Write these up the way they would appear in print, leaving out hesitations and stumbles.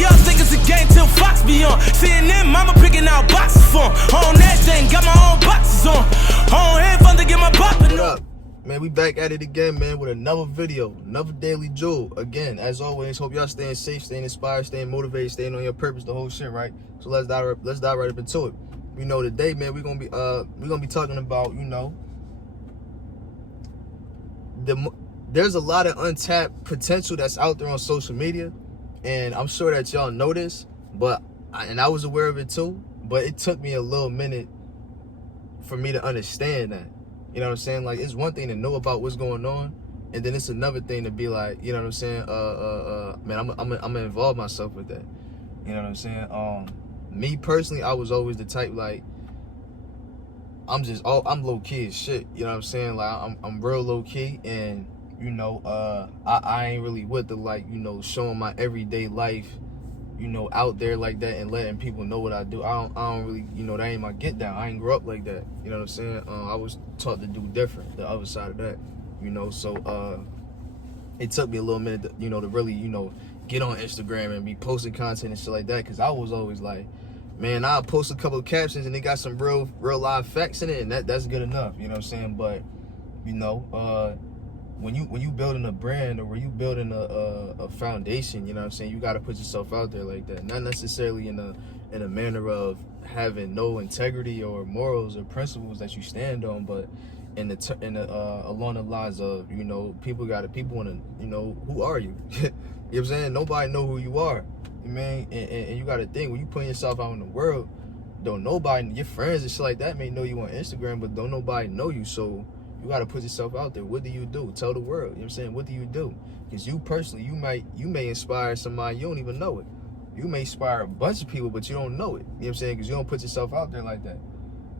y'all think it's a game till Fox be on. CNN, mama picking out boxes for 'em. On that thing, got my own boxes on. On headphones to get my poppin' What up? Man, we back at it again, man, with another video, another daily jewel. Again, as always, hope y'all staying safe, staying inspired, staying motivated, staying on your purpose, the whole shit, right? So let's dive right up into it. You know, today, man, we're gonna be talking about, you know, there's a lot of untapped potential that's out there on social media, and I'm sure that y'all know this, but I was aware of it too, but it took me a little minute for me to understand that. You know what I'm saying? Like, it's one thing to know about what's going on, and then it's another thing to be like, you know what I'm saying? Man, I'm gonna involve myself with that. You know what I'm saying? Me personally, I was always the type, like, I'm low key as shit. You know what I'm saying? Like, I'm real low key, and you know, I ain't really with the, like, you know, showing my everyday life, you know, out there like that and letting people know what I do. I don't really, you know, that ain't my get down. I ain't grew up like that. You know what I'm saying? I was taught to do different, the other side of that, you know. So it took me a little minute to, you know, to really, you know, get on Instagram and be posting content and shit like that, because I was always like, man, I'll post a couple of captions and they got some real live facts in it, and that's good enough. You know what I'm saying? But, you know, when you building a brand, or when you building a foundation, you know what I'm saying, you got to put yourself out there like that. Not necessarily in a manner of having no integrity or morals or principles that you stand on, but along the lines of, you know, people want to, you know, who are you? You know what I'm saying? Nobody know who you are. You mean, and you got to think, when you putting yourself out in the world, don't nobody, your friends and shit like that may know you on Instagram, but don't nobody know you. So you got to put yourself out there. What do you do? Tell the world. You know what I'm saying? What do you do? Because you personally, you may inspire somebody, you don't even know it. You may inspire a bunch of people, but you don't know it. You know what I'm saying? Because you don't put yourself out there like that.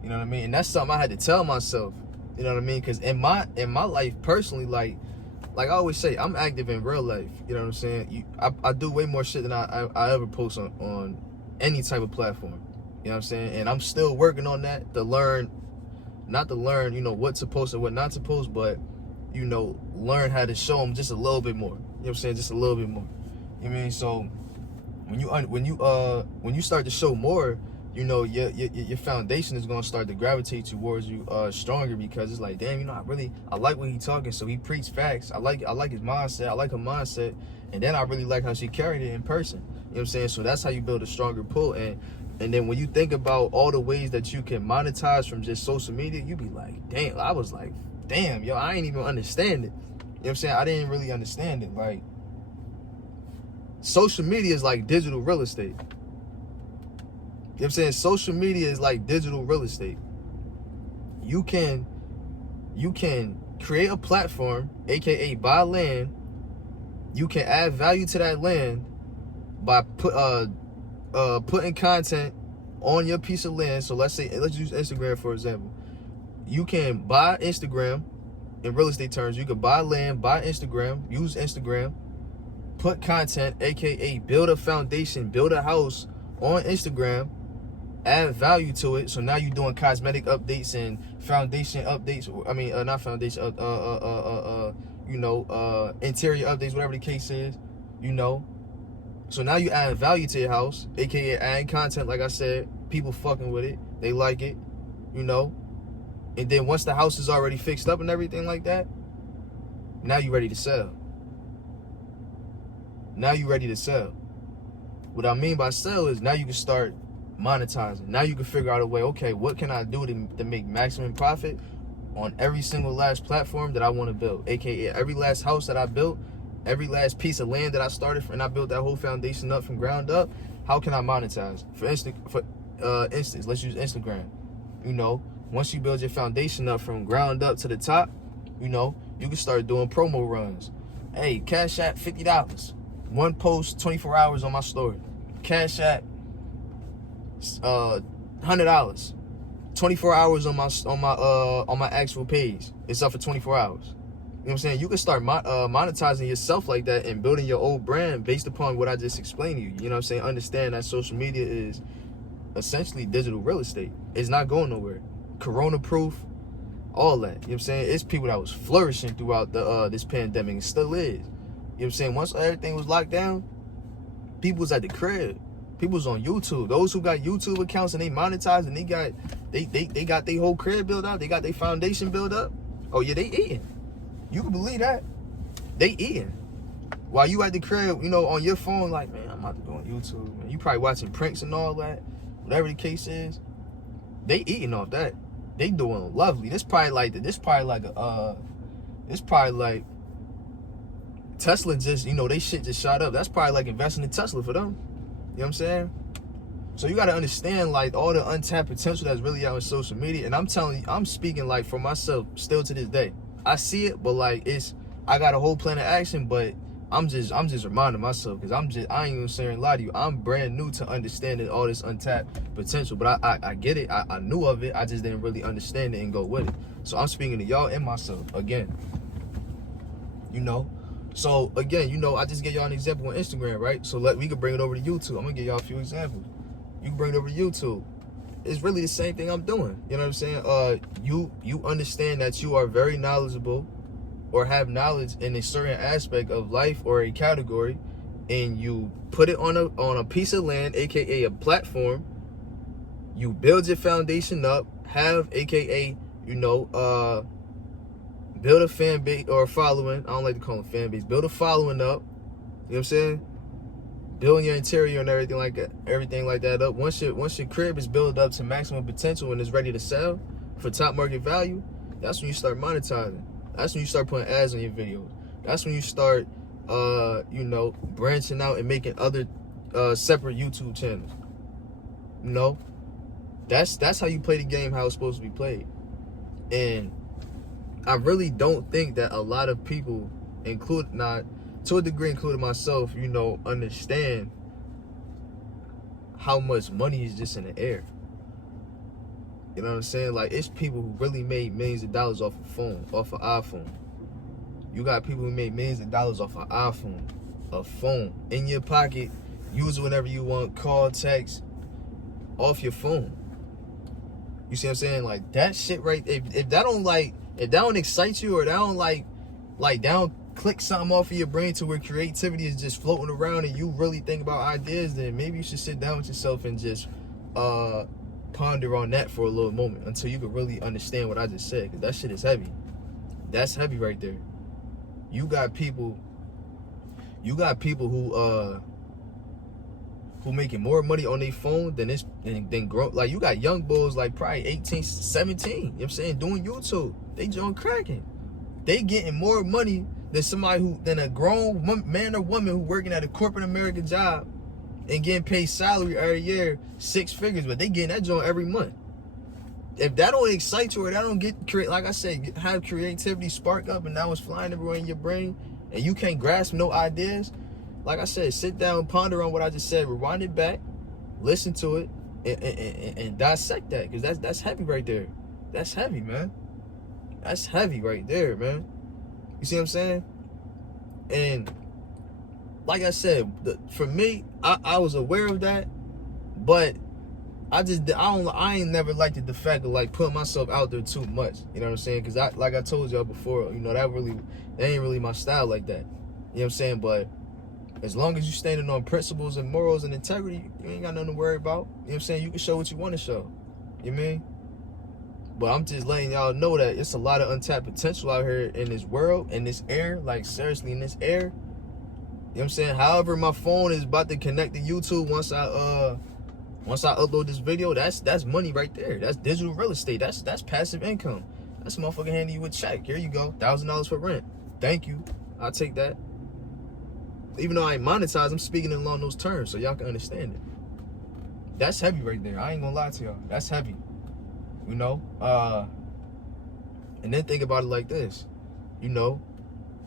You know what I mean? And that's something I had to tell myself. You know what I mean? Because in my life personally, like I always say, I'm active in real life. You know what I'm saying? I do way more shit than I ever post on any type of platform. You know what I'm saying? And I'm still working on that to learn. Not to learn, you know, what to post and what not to post, but, you know, learn how to show them just a little bit more. You know what I'm saying? Just a little bit more. You know what I mean? So when you start to show more, you know, your foundation is gonna start to gravitate towards you stronger, because it's like, damn, you know, I like when he talking. So he preach facts. I like his mindset. I like her mindset, and then I really like how she carried it in person. You know what I'm saying? So that's how you build a stronger pull. And then when you think about all the ways that you can monetize from just social media, you be like, damn. I was like, damn, yo, I ain't even understand it. You know what I'm saying? I didn't really understand it. Like, social media is like digital real estate. You know what I'm saying? Social media is like digital real estate. You can create a platform, aka buy land. You can add value to that land by putting content on your piece of land. So let's use Instagram for example. You can buy Instagram in real estate terms. You can buy land, buy Instagram, use Instagram, put content, aka build a foundation, build a house on Instagram, add value to it. So now you're doing cosmetic updates and foundation updates. I mean, not foundation, you know, interior updates, whatever the case is, you know. So now you add value to your house, aka adding content. Like I said, people fucking with it, they like it, you know. And then once the house is already fixed up and everything like that, now you're ready to sell. Now you're ready to sell. What I mean by sell is now you can start monetizing. Now you can figure out a way, okay, what can I do to make maximum profit on every single last platform that I want to build, aka every last house that I built, every last piece of land that I started and I built that whole foundation up from ground up. How can I monetize? For instance, let's use Instagram. You know, once you build your foundation up from ground up to the top, you know, you can start doing promo runs. Hey, Cash App $50. One post, 24 hours on my story. Cash App $100. 24 hours on my actual page. It's up for 24 hours. You know what I'm saying? You can start monetizing yourself like that and building your old brand based upon what I just explained to you. You know what I'm saying? Understand that social media is essentially digital real estate. It's not going nowhere. Corona proof, all that. You know what I'm saying? It's people that was flourishing throughout the this pandemic and still is. You know what I'm saying? Once everything was locked down, people's at the crib. People's on YouTube. Those who got YouTube accounts and they monetize and they got their whole crib built up. They got their foundation built up. Oh yeah, they eating. You can believe that. They eating. While you at the crib, you know, on your phone, like, man, I'm about to go on YouTube. Man. You probably watching pranks and all that. Whatever the case is, they eating off that. They doing lovely. This probably like Tesla just, you know, they shit just shot up. That's probably like investing in Tesla for them. You know what I'm saying? So you got to understand, like, all the untapped potential that's really out in social media. And I'm telling you, I'm speaking, like, for myself still to this day. I see it, but, like, I got a whole plan of action, but I'm just reminding myself, because I ain't even saying lie to you. I'm brand new to understanding all this untapped potential. But I get it. I knew of it. I just didn't really understand it and go with it. So I'm speaking to y'all and myself again. You know? So again, you know, I just gave y'all an example on Instagram, right? So we could bring it over to YouTube. I'm gonna give y'all a few examples. You can bring it over to YouTube. It's really the same thing I'm doing. You know what I'm saying? You understand that you are very knowledgeable or have knowledge in a certain aspect of life or a category, and you put it on a piece of land, aka a platform. You build your foundation up, have aka, you know, build a fan base or a following. I don't like to call them fan base. Build a following up. You know what I'm saying? Building your interior and everything like that up. Once your crib is built up to maximum potential and is ready to sell for top market value, that's when you start monetizing. That's when you start putting ads on your videos. That's when you start, you know, branching out and making other separate YouTube channels. You know, that's how you play the game, how it's supposed to be played. And I really don't think that a lot of people, to a degree, including myself, you know, understand how much money is just in the air. You know what I'm saying? Like, it's people who really made millions of dollars off an iPhone. You got people who made millions of dollars off an iPhone, a phone in your pocket, use it whenever you want, call, text, off your phone. You see what I'm saying? Like, that shit right, if that don't excite you, or that don't like that don't click something off of your brain to where creativity is just floating around and you really think about ideas, then maybe you should sit down with yourself and just ponder on that for a little moment until you can really understand what I just said, because that shit is heavy. That's heavy right there. You got people who making more money on their phone than grow. Like, you got young bulls like probably 18, 17, you know what I'm saying, doing YouTube. They join cracking. They getting more money than a grown man or woman who working at a corporate American job and getting paid salary every year, 6 figures, but they getting that joint every month. If that don't excite you, or that don't like I said, have creativity spark up and now it's flying everywhere in your brain and you can't grasp no ideas, like I said, sit down, ponder on what I just said, rewind it back, listen to it, and dissect that, because that's heavy right there. That's heavy, man. That's heavy right there, man. You see what I'm saying? And like I said, for me, I was aware of that, but I ain't never liked the fact of like putting myself out there too much. You know what I'm saying? Because like I told y'all before, you know, that ain't really my style like that. You know what I'm saying? But as long as you standing on principles and morals and integrity, you ain't got nothing to worry about. You know what I'm saying? You can show what you want to show. You know what I mean? But I'm just letting y'all know that it's a lot of untapped potential out here in this world, in this air, like seriously in this air. You know what I'm saying? However, my phone is about to connect to YouTube once I upload this video, that's money right there. That's digital real estate. That's passive income. That's a motherfucker handing you a check. Here you go, $1,000 for rent. Thank you. I'll take that. Even though I ain't monetized, I'm speaking along those terms so y'all can understand it. That's heavy right there. I ain't gonna lie to y'all. That's heavy. You know? And then think about it like this. You know,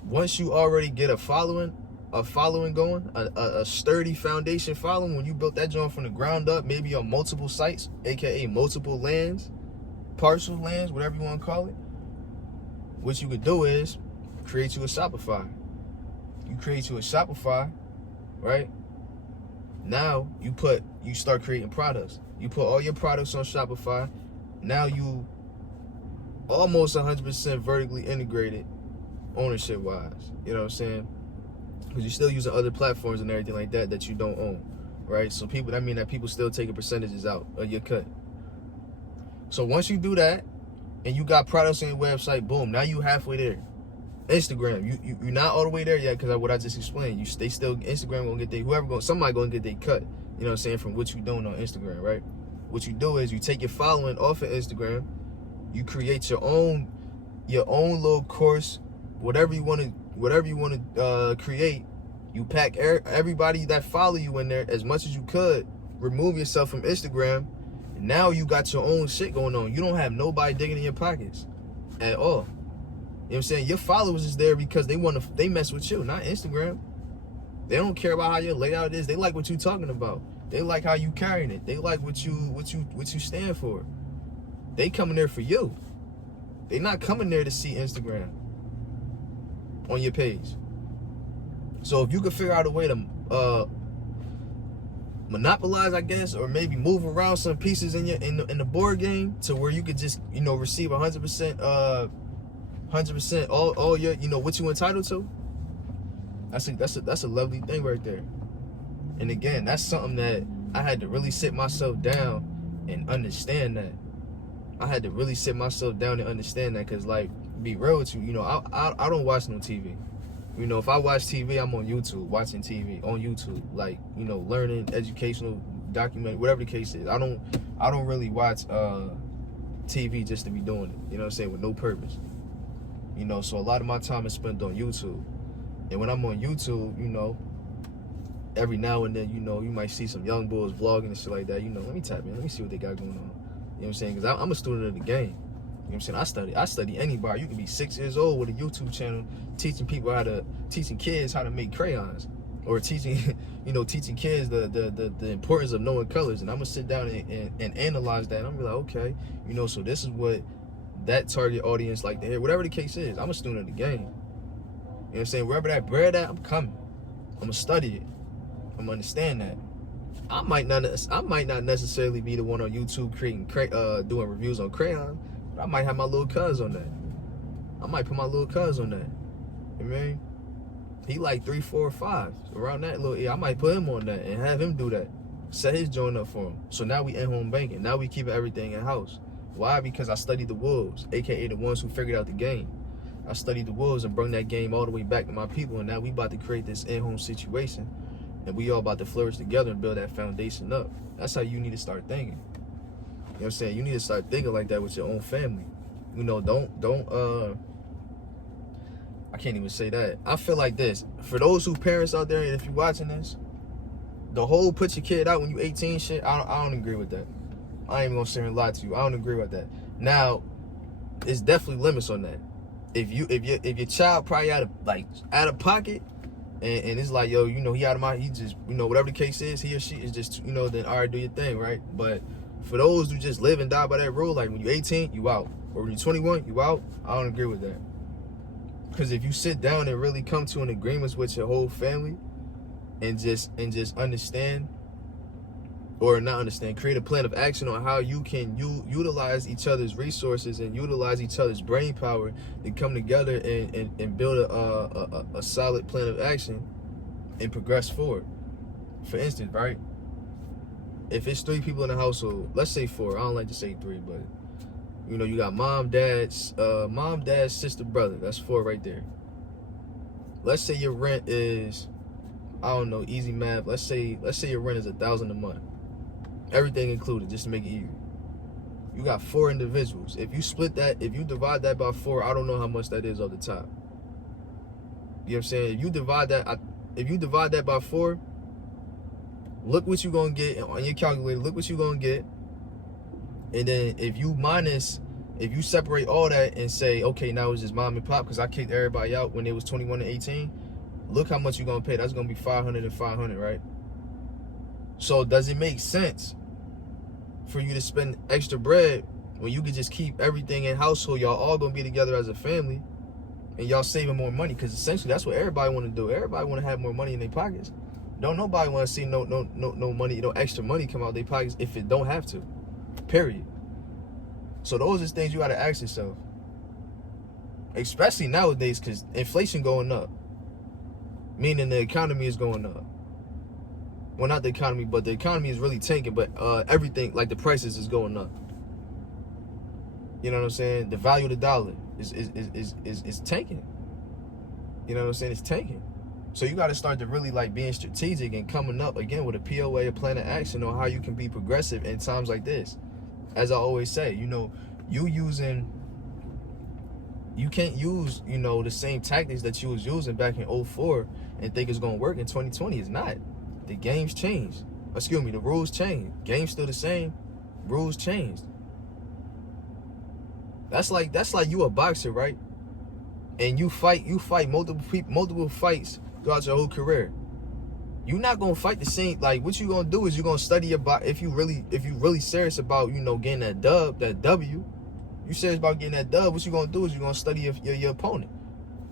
once you already get a following going, a sturdy foundation following, when you built that joint from the ground up, maybe on multiple sites, aka multiple lands, parcel lands, whatever you want to call it, what you could do is create you a Shopify. You create you a Shopify, right? Now you start creating products. You put all your products on Shopify. Now you almost 100% vertically integrated ownership wise. You know what I'm saying? because you're still using other platforms and everything like that you don't own, right? So that mean that people still taking percentages out of your cut. So once you do that and you got products on your website, boom, now you halfway there. Instagram, you're not all the way there yet, because what I just explained, they still, Instagram gonna get somebody gonna get their cut, you know what I'm saying, from what you doing on Instagram, right? What you do is you take your following off of Instagram, you create your own little course, whatever you want to create. You pack everybody that follow you in there as much as you could. Remove yourself from Instagram. Now you got your own shit going on. You don't have nobody digging in your pockets at all. You know what I'm saying? Your followers is there because they mess with you, not Instagram. They don't care about how your layout is. They like what you talking about. They like how you carrying it. They like what you stand for. They coming there for you. They not coming there to see Instagram on your page. So if you could figure out a way to monopolize, I guess, or maybe move around some pieces in the board game to where you could just, receive 100% all your, what you entitled to. That's a lovely thing right there. And again, that's something that I had to really sit myself down and understand that. I had to really sit myself down and understand that, because, like, be real with you, I don't watch no TV. If I watch TV, I'm on YouTube, watching TV on YouTube, like, learning, educational, documentary, whatever the case is. I don't really watch TV just to be doing it, you know what I'm saying, with no purpose. So a lot of my time is spent on YouTube. And when I'm on YouTube, every now and then, you might see some young boys vlogging and shit like that. Let me tap in, let me see what they got going on. You know what I'm saying? Because I'm a student of the game. You know what I'm saying? I study anybody. You can be 6 years old with a YouTube channel teaching kids how to make crayons, or teaching kids the importance of knowing colors. And I'm gonna sit down and analyze that. And I'm gonna be like, okay, so this is what that target audience like to hear. Whatever the case is, I'm a student of the game. You know what I'm saying? Wherever that bread at, I'm coming. I'm gonna study it. I'm gonna understand that. I might not necessarily be the one on YouTube doing reviews on crayons, but I might have my little cuz on that. I might put my little cuz on that. You know what I mean? He like 3, 4, 5 around that little. I might put him on that and have him do that. Set his joint up for him. So now we in-home banking. Now we keep everything in house. Why? Because I studied the wolves, aka the ones who figured out the game. I studied the wolves and brought that game all the way back to my people, and now we about to create this in-home situation. And we all about to flourish together and build that foundation up. That's how you need to start thinking. You know what I'm saying? You need to start thinking like that with your own family. Don't I can't even say that. I feel like this. For those who parents out there, and if you're watching this, the whole put your kid out when you 18 shit, I don't agree with that. I ain't even gonna sit here and lie to you. I don't agree with that. Now, there's definitely limits on that. If your child probably out of pocket, and it's like, yo, he just, whatever the case is, he or she is just, then all right, do your thing, right? But for those who just live and die by that rule, like when you're 18, you out. Or when you're 21, you out. I don't agree with that. Because if you sit down and really come to an agreement with your whole family and just understand, or not understand, create a plan of action on how you can utilize each other's resources and utilize each other's brain power to come together and build a solid plan of action and progress forward. For instance, right? If it's 3 people in the household, let's say 4. I don't like to say 3, but you got mom, dad, sister, brother. That's 4 right there. Let's say your rent is, I don't know, easy math. Let's say your rent is $1,000 a month. Everything included, just to make it even. You got 4 individuals. If you divide that by 4, I don't know how much that is off the top. You know what I'm saying? If you divide that by 4, look what you're gonna get on your calculator. Look what you're gonna get. And then if you separate all that and say, okay, now it's just mom and pop, because I kicked everybody out when they was 21 and 18. Look how much you're gonna pay. That's gonna be $500 and $500, right? So does it make sense for you to spend extra bread when you could just keep everything in household? Y'all all gonna be together as a family, and y'all saving more money, because essentially that's what everybody want to do. Everybody want to have more money in their pockets. Don't nobody want to see no money, no extra money come out their pockets if it don't have to. Period. So those are things you got to ask yourself, especially nowadays, because inflation going up. meaning the economy is going up. Well, not the economy, but the economy is really tanking, but everything, like the prices is going up. You know what I'm saying? The value of the dollar is tanking. You know what I'm saying? It's tanking. So you got to start to really like being strategic and coming up again with a POA, a plan of action on how you can be progressive in times like this. As I always say, you know, you can't use, you know, the same tactics that you was using back in 2004 and think it's going to work in 2020. It's not. The game's changed. Excuse me, the rules changed. Game's still the same. Rules changed. That's like you a boxer, right? And you fight multiple fights throughout your whole career. You're not gonna fight the same. Like, what you gonna do is you're gonna study your body. If you really serious about, you know, getting that W, you serious about getting that dub. What you gonna do is you're gonna study your opponent.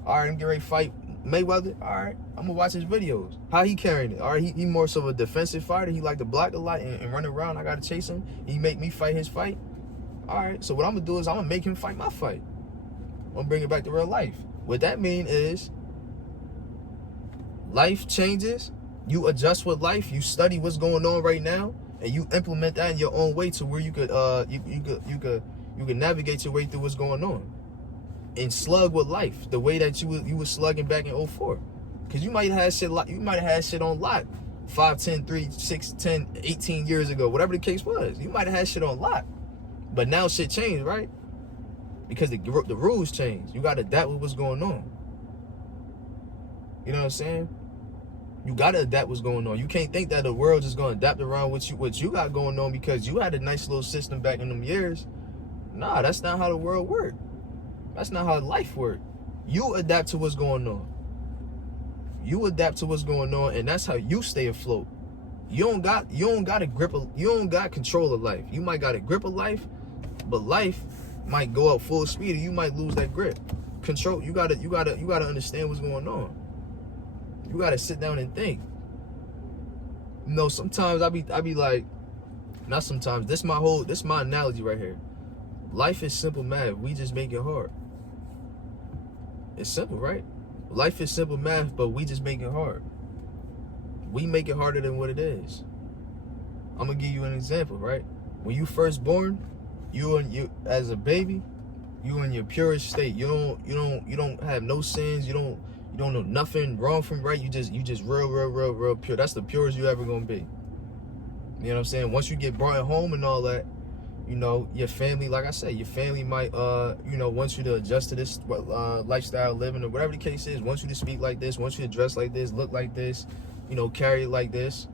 All right, I'm getting ready to fight Mayweather. All right, I'm gonna watch his videos. How he carrying it? All right, he more so of a defensive fighter. He like to block a lot and run around. I gotta chase him. He make me fight his fight. All right, so what I'm gonna do is I'm gonna make him fight my fight. I'm gonna bring it back to real life. What that mean is life changes. You adjust with life. You study what's going on right now, and you implement that in your own way to where you could navigate your way through what's going on, and slug with life the way that you was slugging back in 2004. Because you might have had shit on lock 5, 10, 3, 6, 10, 18 years ago, whatever the case was. You might have had shit on lock, but now shit changed, right? Because the rules changed. You got to adapt with what's going on. You know what I'm saying? You got to adapt what's going on. You can't think that the world is going to adapt around what you got going on because you had a nice little system back in them years. Nah, that's not how the world worked. That's not how life worked. You adapt to what's going on. You adapt to what's going on, and that's how you stay afloat. You don't got control of life. You might got a grip of life, but life might go up full speed and you might lose that grip. Control, you gotta understand what's going on. You gotta sit down and think. You know, sometimes I be like, not sometimes, this my analogy right here. Life is simple math. We just make it hard. It's simple, right? Life is simple math, but we just make it hard. We make it harder than what it is. I'm gonna give you an example, right? When you first born, you as a baby, you in your purest state. You don't have no sins. You don't know nothing wrong from right. You just real pure. That's the purest you ever gonna be. You know what I'm saying? Once you get brought home and all that, you know, your family, like I said, your family might, want you to adjust to this lifestyle living or whatever the case is. Want you to speak like this, want you to dress like this, look like this, you know, carry it like this.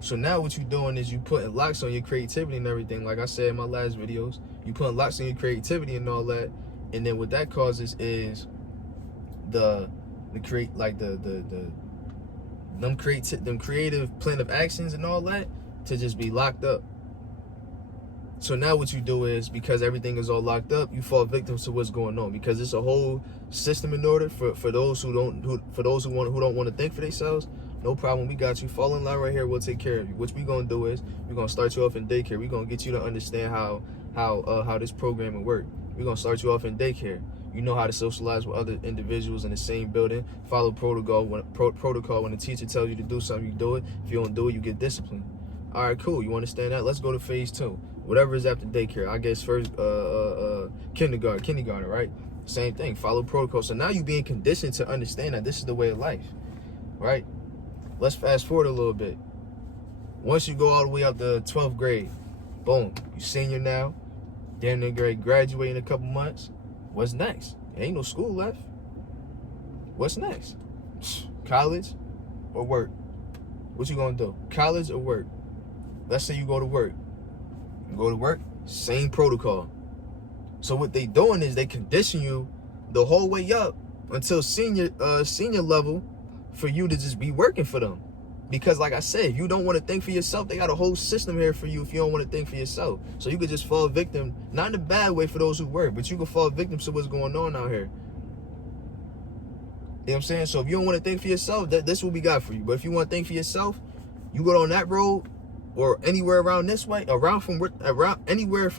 So now what you're doing is you putting locks on your creativity and everything. Like I said in my last videos, you putting locks on your creativity and all that. And then what that causes is them creative plan of actions and all that to just be locked up. So now what you do is, because everything is all locked up, you fall victim to what's going on, because it's a whole system in order for those who don't want to think for themselves. No problem, we got you. Fall in line right here, we'll take care of you. What we gonna do is we're gonna start you off in daycare. We're gonna get you to understand how this programming work. We're gonna start you off in daycare. You know how to socialize with other individuals in the same building. Follow protocol. When the teacher tells you to do something, you do it. If you don't do it, you get disciplined. All right, cool. You understand that? Let's go to phase 2. Whatever is after daycare. I guess first kindergarten, right? Same thing. Follow protocol. So now you're being conditioned to understand that this is the way of life, right? Let's fast forward a little bit. Once you go all the way up to 12th grade, boom, you senior now. Damn near grade, graduate in a couple months. What's next? Ain't no school left. What's next? College or work? What you gonna do? College or work? Let's say you go to work. You go to work, same protocol. So what they doing is they condition you the whole way up until senior level for you to just be working for them. Because like I said, if you don't want to think for yourself, they got a whole system here for you if you don't want to think for yourself. So you could just fall victim, not in a bad way for those who work, but you can fall victim to what's going on out here. You know what I'm saying? So if you don't want to think for yourself, this is what we got for you. But if you want to think for yourself, you go on that road or anywhere around this way, anywhere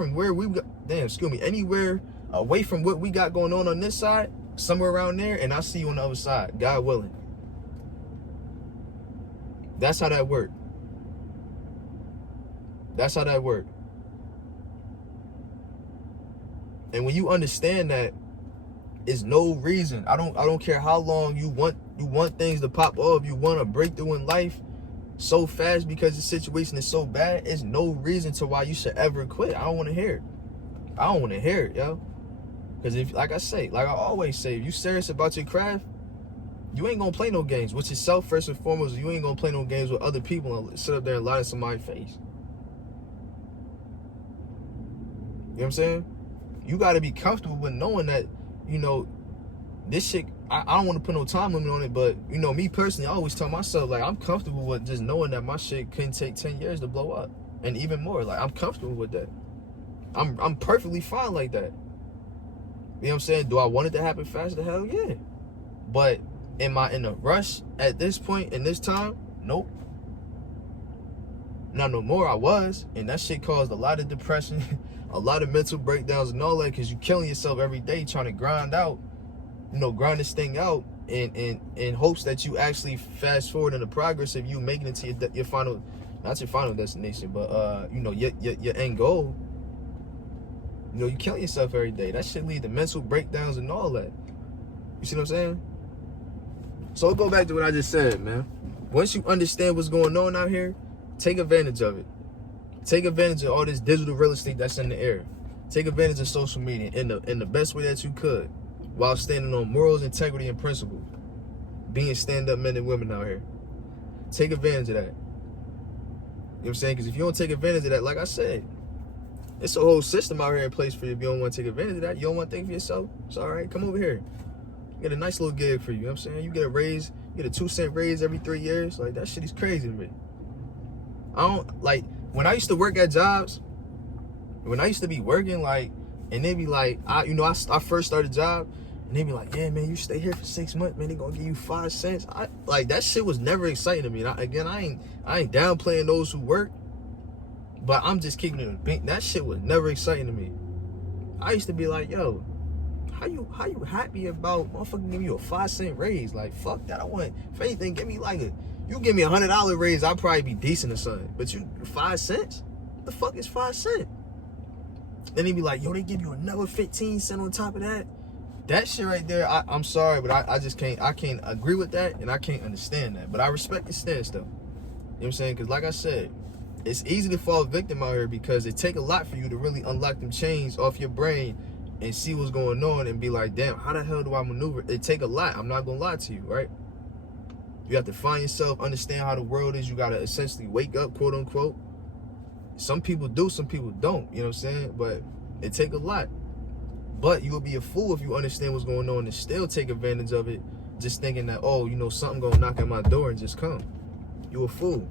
away from what we got going on this side, somewhere around there, and I'll see you on the other side, God willing. That's how that worked. That's how that worked. And when you understand that, it's no reason. I don't care how long you want things to pop off. You want a breakthrough in life so fast because the situation is so bad. It's no reason to why you should ever quit. I don't want to hear it. I don't want to hear it, yo. Because if, like I always say, if you serious about your craft, you ain't gonna play no games. With yourself first and foremost. You ain't gonna play no games with other people and sit up there and lie to somebody's face. You know what I'm saying? You got to be comfortable with knowing that, you know, this shit, I don't want to put no time limit on it, but, you know, me personally, I always tell myself, like, I'm comfortable with just knowing that my shit couldn't take 10 years to blow up. And even more, like, I'm comfortable with that. I'm perfectly fine like that. You know what I'm saying? Do I want it to happen faster? Hell yeah. But am I in a rush at this point, in this time? Nope. Not no more. I was. And that shit caused a lot of depression, a lot of mental breakdowns and all that, because you're killing yourself every day trying to grind this thing out in hopes that you actually fast forward in the progress of you making it to your final, not your final destination, but you know, your end goal. You know, you killing yourself every day. That shit lead to mental breakdowns and all that. You see what I'm saying? So I'll go back to what I just said, man. Once you understand what's going on out here, take advantage of it. Take advantage of all this digital real estate that's in the air. Take advantage of social media in the best way that you could, while standing on morals, integrity, and principles. Being stand-up men and women out here. Take advantage of that. You know what I'm saying? Because if you don't take advantage of that, like I said, it's a whole system out here in place for you. If you don't want to take advantage of that, you don't want to think for yourself, it's all right. Come over here. Get a nice little gig for you. You know what I'm saying? You get a raise, you get a 2-cent raise every 3 years. Like, that shit is crazy to me. I don't, like, when I used to work at jobs, when I used to be working, like, and they be like, I first started a job, and they be like, yeah, man, you stay here for 6 months, man, they gonna give you 5 cents. Like, that shit was never exciting to me. And I ain't downplaying those who work, but I'm just keeping it in the bank. That shit was never exciting to me. I used to be like, yo, how you happy about motherfucking giving you a 5-cent raise? Like, fuck that. I want, if anything, give me like you give me $100 raise, I'll probably be decent or something. But you, 5 cents? What the fuck is 5 cents? Then he be like, yo, they give you another 15 cents on top of that. That shit right there, I'm sorry, but I just can't agree with that, and I can't understand that. But I respect the stance, though. You know what I'm saying? Because like I said, it's easy to fall victim out here because it take a lot for you to really unlock them chains off your brain and see what's going on and be like, damn, how the hell do I maneuver? It take a lot. I'm not going to lie to you, right? You have to find yourself, understand how the world is. You got to essentially wake up, quote unquote. Some people do, some people don't, you know what I'm saying? But it take a lot. But you'll be a fool if you understand what's going on and still take advantage of it, just thinking that, oh, you know, something gonna knock at my door and just come. You a fool.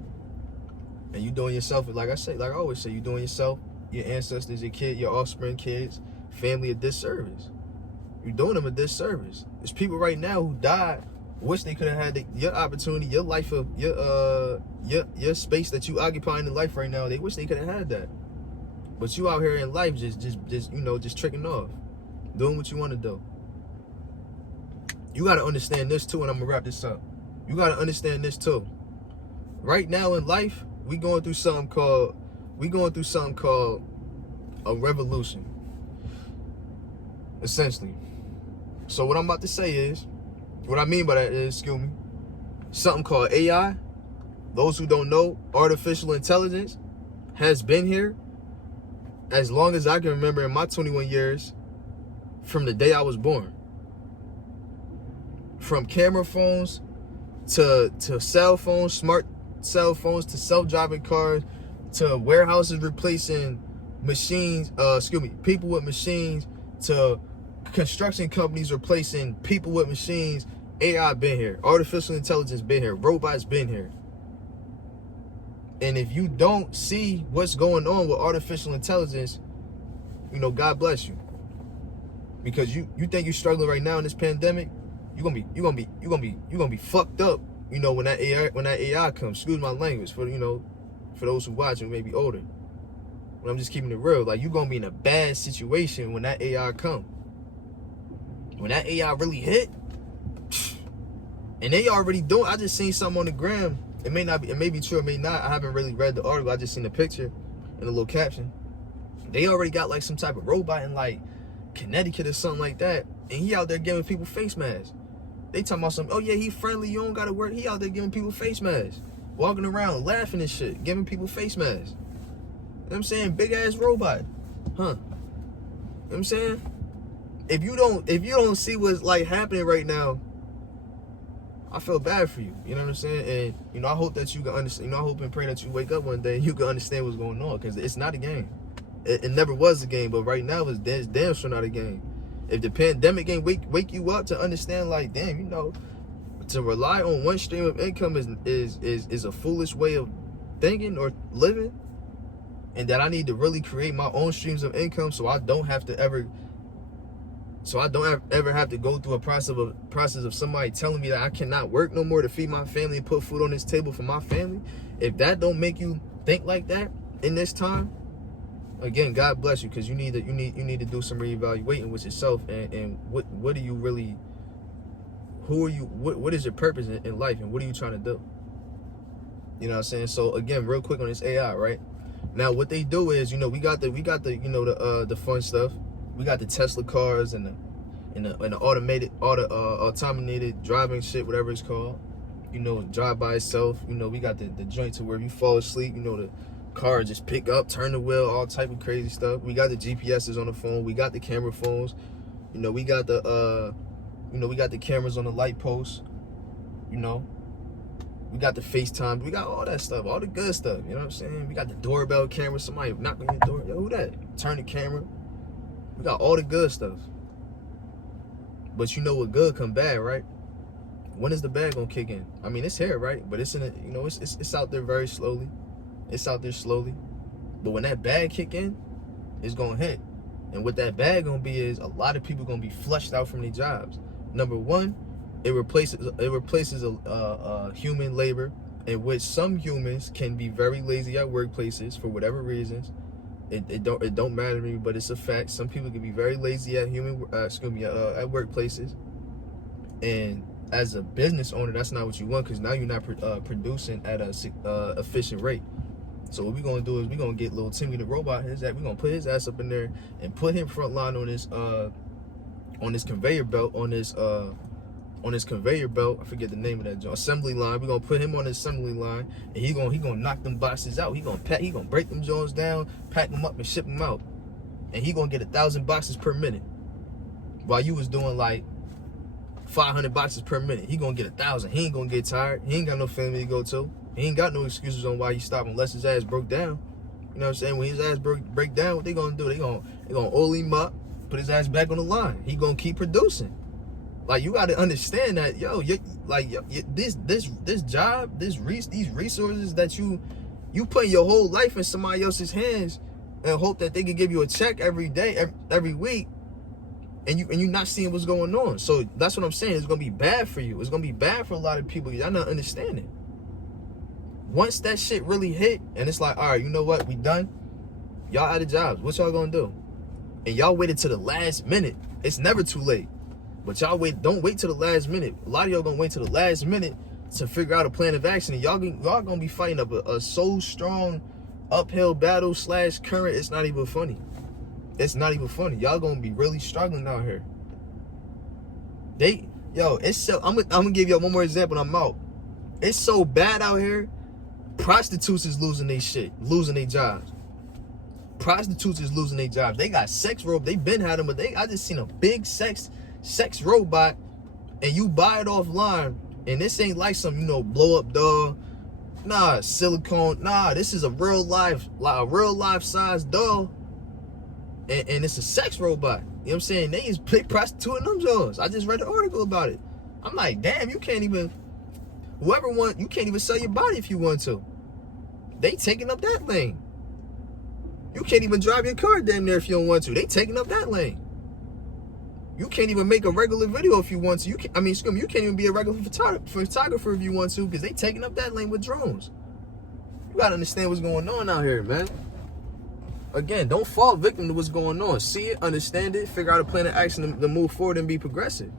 And you doing yourself, like I always say, you doing yourself, your ancestors, your kid, your offspring, kids, family a disservice. You're doing them a disservice. There's people right now who died, wish they could have had your opportunity, your life of your space that you occupy in life right now. They wish they could have had that. But you out here in life just you know, just tricking off, doing what you want to do. You got to understand this too, and I'm gonna wrap this up. You got to understand this too. Right now in life, we going through something called a revolution, essentially. So what I'm about to say is, what I mean by that is, something called AI. Those who don't know, artificial intelligence has been here as long as I can remember in my 21 years from the day I was born. From camera phones to cell phones, smart cell phones, to self-driving cars, to warehouses replacing machines, people with machines, to construction companies replacing people with machines. AI been here. Artificial intelligence been here. Robots been here. And if you don't see what's going on with artificial intelligence, you know, God bless you. Because you think you're struggling right now in this pandemic, you're gonna be fucked up, you know, when that AI comes. Excuse my language for those who watch and maybe older. But I'm just keeping it real. Like, you're gonna be in a bad situation when that AI come. When that AI really hit, and they already doing. I just seen something on the gram. It may not be, it may be true, it may not. I haven't really read the article. I just seen the picture and a little caption. They already got like some type of robot in like Connecticut or something like that, and he out there giving people face masks. They talking about something, oh yeah, he friendly, you don't gotta work. He out there giving people face masks, walking around laughing and shit, giving people face masks. You know what I'm saying? Big ass robot. Huh. You know what I'm saying? If you don't see what's like happening right now, I feel bad for you. You know what I'm saying? And I hope that you can understand. I hope and pray that you wake up one day and you can understand what's going on, because it's not a game. It never was a game, but right now it's damn sure not a game. If the pandemic ain't wake you up to understand, like, damn, to rely on one stream of income is a foolish way of thinking or living, and that I need to really create my own streams of income so I don't ever have to go through a process of somebody telling me that I cannot work no more to feed my family and put food on this table for my family. If that don't make you think like that in this time, again, God bless you, because you need to do some reevaluating with yourself and what do you really, who are you, what is your purpose in life, and what are you trying to do? You know what I'm saying? So again, real quick on this AI, right? Now what they do is, we got the fun stuff. We got the Tesla cars and the automated driving shit, whatever it's called. Drive by itself. We got the joint to where you fall asleep, the car just pick up, turn the wheel, all type of crazy stuff. We got the GPSs on the phone. We got the camera phones. We got the we got the cameras on the light posts. We got the FaceTime. We got all that stuff, all the good stuff. You know what I'm saying? We got the doorbell camera. Somebody knock on your door. Yo, who that? Turn the camera. We got all the good stuff. But you know what good come bad, right? When is the bad gonna kick in? I mean, it's here, right? But it's in it's out there very slowly. It's out there slowly. But when that bag kick in, it's gonna hit. And what that bag gonna be is a lot of people gonna be flushed out from their jobs. Number one, it replaces a human labor, in which some humans can be very lazy at workplaces for whatever reasons. It don't matter to me, but it's a fact. Some people can be very lazy at at workplaces. And as a business owner, that's not what you want, because now you're not producing at a efficient rate. So what we're gonna do is we're gonna get little Timmy the robot. We're gonna put his ass up in there and put him front line on this conveyor belt, on this conveyor belt. I forget the name of that joint. Assembly line. We're gonna put him on the assembly line, and he gonna knock them boxes out. He gonna break them joints down, pack them up, and ship them out. And he gonna get 1,000 boxes per minute, while you was doing like 500 boxes per minute. He gonna get 1,000. He ain't gonna get tired. He ain't got no family to go to. He ain't got no excuses on why he stopped unless his ass broke down. You know what I'm saying? When his ass break down, what they gonna do? They gonna oil him up, put his ass back on the line. He gonna keep producing. Like, you gotta understand that, this job, these resources that you put your whole life in somebody else's hands and hope that they can give you a check every day, every week, and you're not seeing what's going on. So that's what I'm saying. It's gonna be bad for you. It's gonna be bad for a lot of people. Y'all not understanding. Once that shit really hit, and it's like, all right, you know what? We done. Y'all out of jobs. What y'all gonna do? And y'all waited to the last minute. It's never too late. But y'all don't wait till the last minute. A lot of y'all gonna wait till the last minute to figure out a plan of action. And y'all gonna be fighting up a so strong uphill battle / current. It's not even funny. It's not even funny. Y'all gonna be really struggling out here. It's so. I'm gonna give y'all one more example and I'm out. It's so bad out here. Prostitutes is losing their shit, losing their jobs. Prostitutes is losing their jobs. They got sex robots. They been had them, but I just seen a big sex robot, and you buy it offline, and this ain't like some blow up doll. Nah, silicone. Nah, this is a real life size doll, and it's a sex robot. You know what I'm saying? They is prostituting them Jones. I just read an article about it. I'm like, damn, you can't even. You can't even sell your body if you want to. They taking up that lane. You can't even drive your car damn near if you don't want to. They taking up that lane. You can't even make a regular video if you want to. You can't even be a regular photographer if you want to, because they taking up that lane with drones. You gotta understand what's going on out here, man. Again, don't fall victim to what's going on. See it, understand it, figure out a plan of action to move forward and be progressive.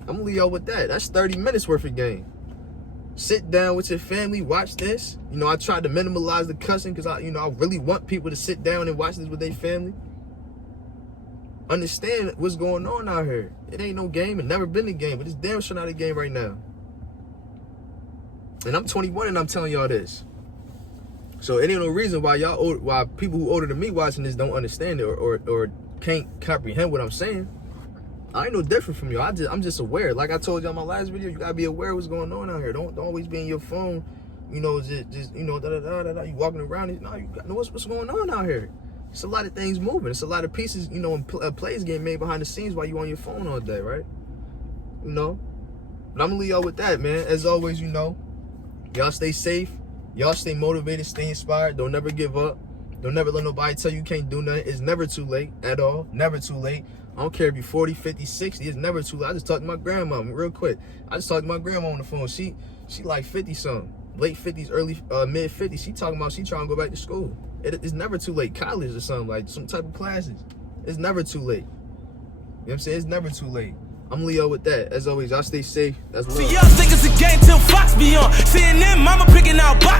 I'm gonna leave y'all with that. That's 30 minutes worth of game. Sit down with your family, watch this. You know, I tried to minimalize the cussing because I really want people to sit down and watch this with their family. Understand what's going on out here. It ain't no game. It never been a game, but it's damn sure not a game right now. And I'm 21 and I'm telling y'all this. So it ain't no reason why why people who older than me watching this don't understand it or can't comprehend what I'm saying. I ain't no different from you. I'm just aware. Like I told you on my last video, you gotta be aware of what's going on out here. Don't always be in your phone, you know, just you know, you walking around. No, you gotta know what's going on out here. It's a lot of things moving. It's a lot of pieces, you know, and plays getting made behind the scenes while you on your phone all day, right? You know. But I'm gonna leave y'all with that, man. As always, you know, y'all stay safe. Y'all stay motivated, stay inspired. Don't never give up. Don't never let nobody tell you can't do nothing. It's never too late at all. Never too late. I don't care if you're 40, 50, 60. It's never too late. I just talked to my grandma real quick. I just talked to my grandma on the phone. She like 50-something. Late 50s, early, mid 50s. She talking about she trying to go back to school. It's never too late. College or something, like some type of classes. It's never too late. You know what I'm saying? It's never too late. I'm Leo with that. As always, y'all stay safe. That's love. See, y'all think it's a game till Fox be on. CNN, mama picking out boxes.